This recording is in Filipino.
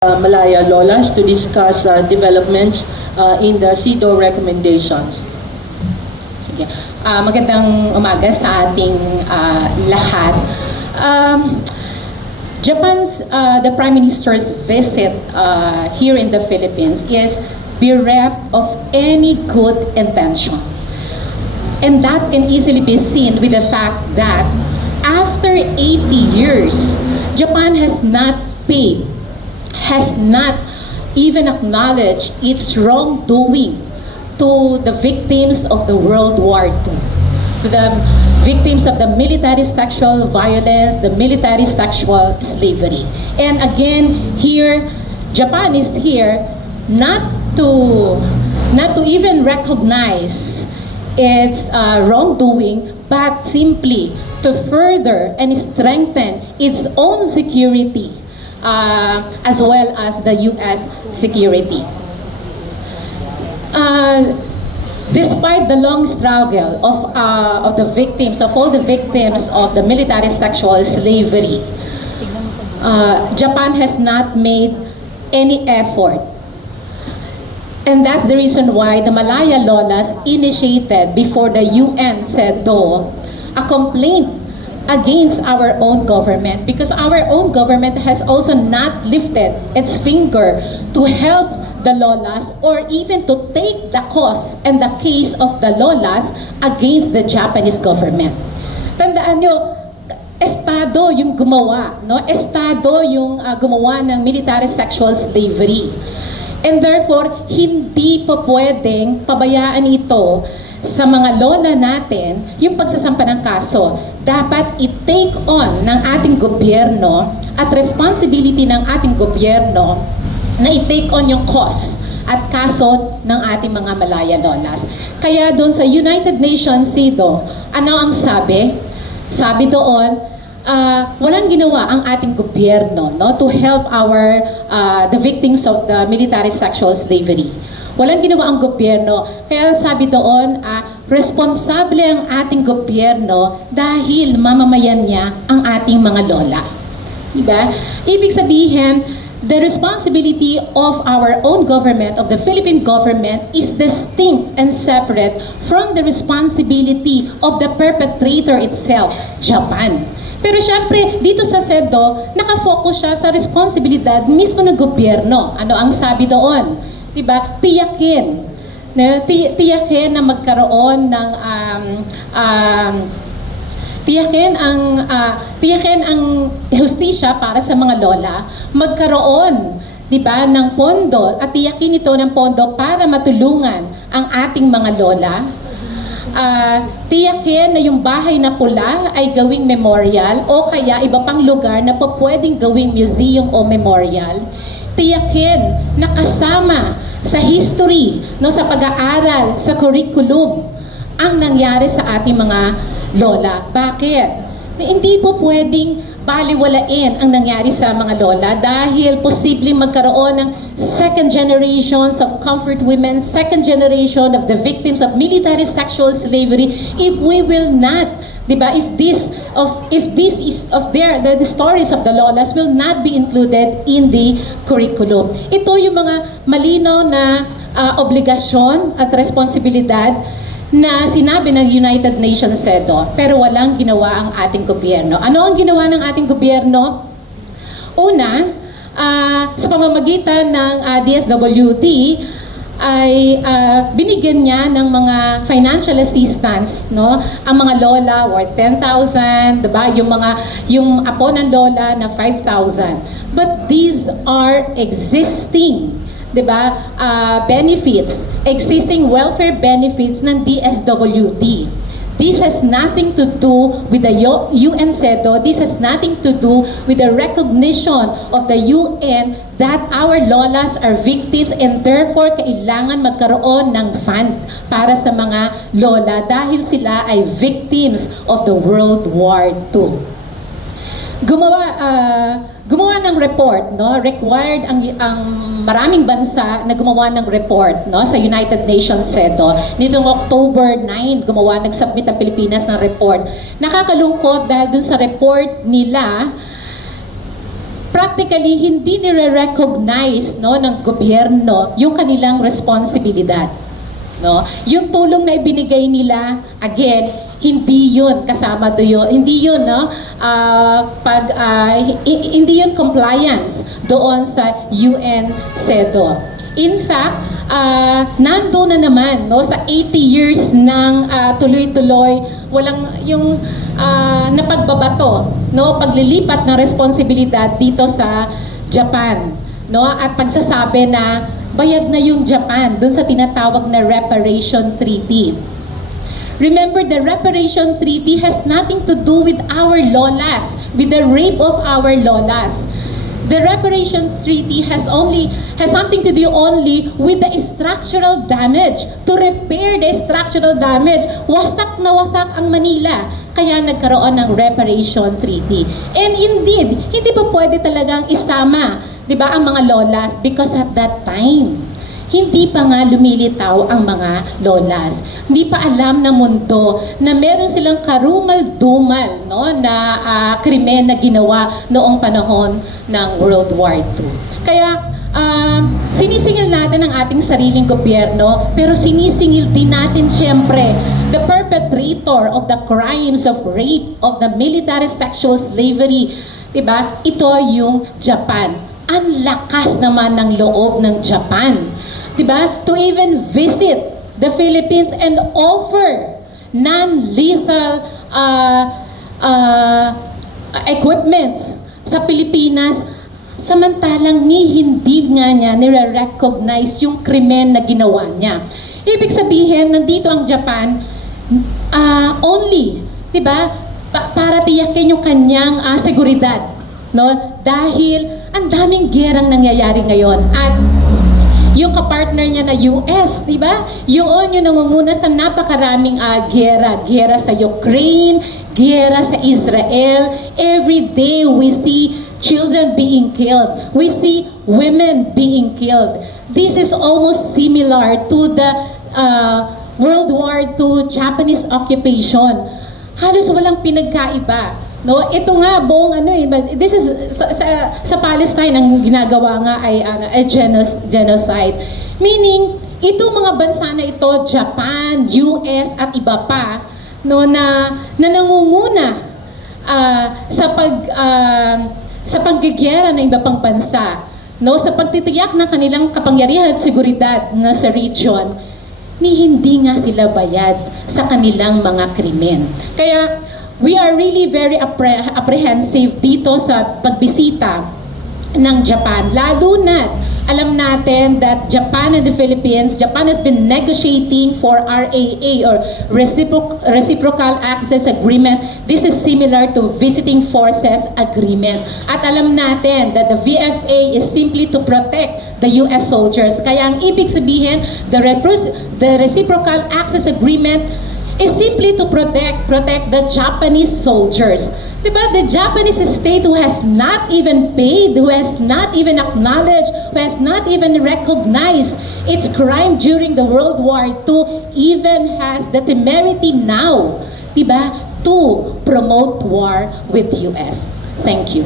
Malaya Lolas to discuss developments in the CEDAW recommendations. Sige. Magandang umaga sa ating lahat. Japan's the Prime Minister's visit here in the Philippines is bereft of any good intention. And that can easily be seen with the fact that after 80 years, Japan has not even acknowledged its wrongdoing to the victims of the World War II, to the victims of the military sexual violence, the military sexual slavery. And again, here, Japan is here not to even recognize its wrongdoing, but simply to further and strengthen its own security, as well as the U.S. security. Despite the long struggle of all the victims of the military sexual slavery, Japan has not made any effort. And that's the reason why the Malaya Lolas initiated before the UN CEDAW a complaint against our own government, because our own government has also not lifted its finger to help the Lolas or even to take the cause and the case of the Lolas against the Japanese government. Tandaan nyo, Estado yung gumawa, no? Estado yung gumawa ng military sexual slavery. And therefore, hindi po pwedeng pabayaan ito sa mga lola natin yung pagsasampa ng kaso. Dapat i-take on ng ating gobyerno at responsibility ng ating gobyerno na i-take on yung cause at kaso ng ating mga Malaya Lolas. Kaya doon sa United Nations CEDAW, ano ang sabi? Sabi doon, walang ginawa ang ating gobyerno, no, to help the victims of the military sexual slavery. Walang ginawa ang gobyerno. Kaya sabi doon, responsable ang ating gobyerno dahil mamamayan niya ang ating mga lola. Diba? Ibig sabihin, the responsibility of our own government, of the Philippine government, is distinct and separate from the responsibility of the perpetrator itself, Japan. Pero syempre, dito sa CEDAW, nakafocus siya sa responsibilidad mismo ng gobyerno. Ano ang sabi doon? Diba? Tiyakin na magkaroon ng tiyakin ang hustisya para sa mga lola, magkaroon, 'di ba, ng pondo at tiyakin ito ng pondo para matulungan ang ating mga lola. Tiyakin na yung bahay na pula ay gawing memorial o kaya iba pang lugar na po pwedeng gawing museum o memorial. Tiyakin na kasama sa history, no, sa pag-aaral, sa curriculum ang nangyari sa ating mga lola. Bakit? Hindi po pwedeng baliwalain ang nangyari sa mga lola dahil posibleng magkaroon ng second generations of comfort women, second generation of the victims of military sexual slavery if we will not, diba, if the stories of the lolas will not be included in the curriculum. Ito yung mga malinaw na obligasyon at responsibilidad na sinabi ng United Nations CEDAW, pero walang ginawa ang ating gobyerno. Ano ang ginawa ng ating gobyerno? Una, sa pamamagitan ng DSWD, ay binigyan niya ng mga financial assistance, no, ang mga lola worth 10,000, diba? Yung apo ng lola na 5,000. But these are existing, diba, benefits, existing welfare benefits ng DSWD. This has nothing to do with the UN CEDAW. This has nothing to do with the recognition of the UN that our lolas are victims and therefore kailangan magkaroon ng fund para sa mga lola dahil sila ay victims of the World War II. Gumawa ng report, no? Required ang maraming bansa na gumawa ng report, no, sa United Nations CEDAW. Nitong October 9, nag-submit ang Pilipinas ng report. Nakakalungkot dahil dun sa report nila, practically hindi nire-recognize, no, ng gobyerno yung kanilang responsibilidad. No? Yung tulong na ibinigay nila, again, hindi yun kasama doon. Hindi yun, no? Hindi yun compliance doon sa UN CEDAW. In fact, nando na naman, no, sa 80 years ng tuloy-tuloy, walang yung napagbabato, no, paglilipat ng responsibilidad dito sa Japan, no, at pagsasabi na bayad na yung Japan dun sa tinatawag na Reparation Treaty. Remember, the Reparation Treaty has nothing to do with our lolas, with the rape of our lolas. The Reparation Treaty has something to do only with the structural damage, to repair the structural damage. Wasak na wasak ang Manila, kaya nagkaroon ng Reparation Treaty. And indeed, hindi pa pwede talagang isama, di ba, ang mga lolas, because at that time, hindi pa nga lumilitaw ang mga lolas. Hindi pa alam ng mundo na meron silang karumal-dumal, no, na krimen na ginawa noong panahon ng World War II. Kaya sinisingil natin ang ating sariling gobyerno, pero sinisingil din natin siyempre the perpetrator of the crimes of rape, of the military sexual slavery. Diba? Ito yung Japan. Ang lakas naman ng loob ng Japan, diba? To even visit the Philippines and offer non-lethal equipments sa Pilipinas, samantalang hindi nga niya nire-recognize yung krimen na ginawa niya. Ibig sabihin, nandito ang Japan only, diba? Para tiyakin yung kanyang seguridad, no? Dahil ang daming gerang nangyayari ngayon at yung kapartner niya na US, di ba? Yung nangunguna sa napakaraming gera sa Ukraine, gera sa Israel. Every day we see children being killed. We see women being killed. This is almost similar to the World War II Japanese occupation. Halos walang pinagkaiba. No, ito nga buong this is sa Palestine ang ginagawa nga ay genocide. Meaning, itong mga bansa na ito, Japan, US at iba pa, no, na nangunguna sa paggigera ng iba pang bansa, no, sa pagtitiyak ng kanilang kapangyarihan at seguridad na sa region, hindi nga sila bayad sa kanilang mga krimen. Kaya we are really very apprehensive dito sa pagbisita ng Japan. Lalo na alam natin that Japan and the Philippines, Japan has been negotiating for RAA or Reciprocal Access Agreement. This is similar to Visiting Forces Agreement. At alam natin that the VFA is simply to protect the US soldiers. Kaya ang ibig sabihin, the Reciprocal Access Agreement is simply to protect the Japanese soldiers. Diba? The Japanese state who has not even paid, who has not even acknowledged, who has not even recognized its crime during the World War II, even has the temerity now, diba, to promote war with the US. Thank you.